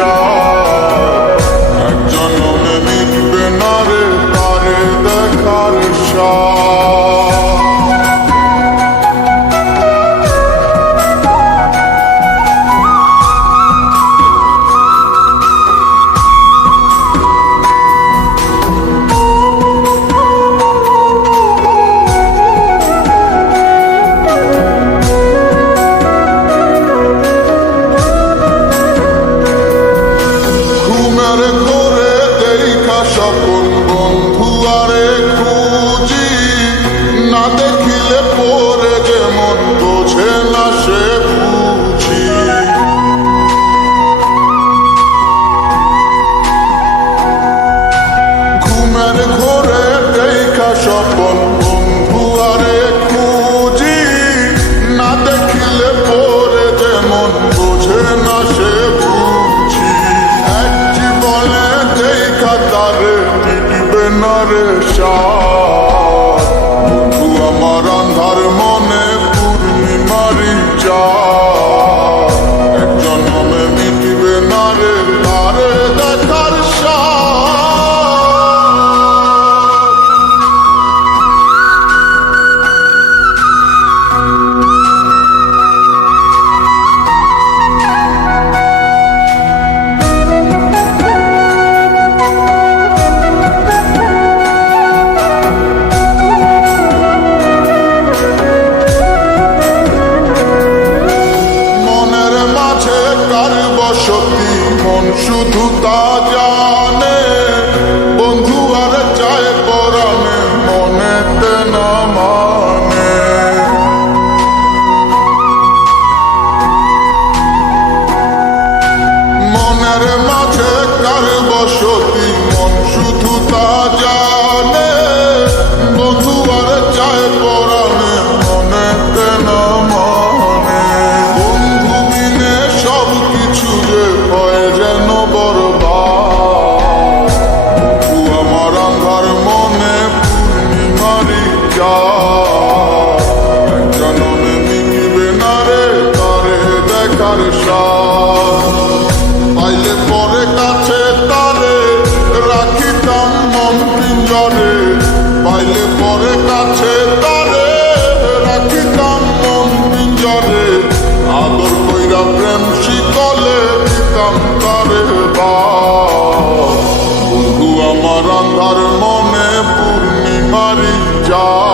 show. সকল বন্ধু আরে খুঁজি না দেখিলে পরে যেমন বোঝে না সে বুঝি এক জীবনে যেই খাতারে মিটবে না রে সার বন্ধু আমার অন্ধার শুধু তা জানে বন্ধু আর চায় পরানে মনে না মানে মনের মাঝে কার বসতি মন শুধু তা আমার সব পাইলে পরে কাছে তারে রাখিতাম মন পিঞ্জরে পাইলে পরে কাছে তারে রাখিতাম মন পিঞ্জরে আদর কইরা প্রেম শিকলে দিতাম তারে বন্ধু আমার আন্ধার মনে পূর্ণিমারি যা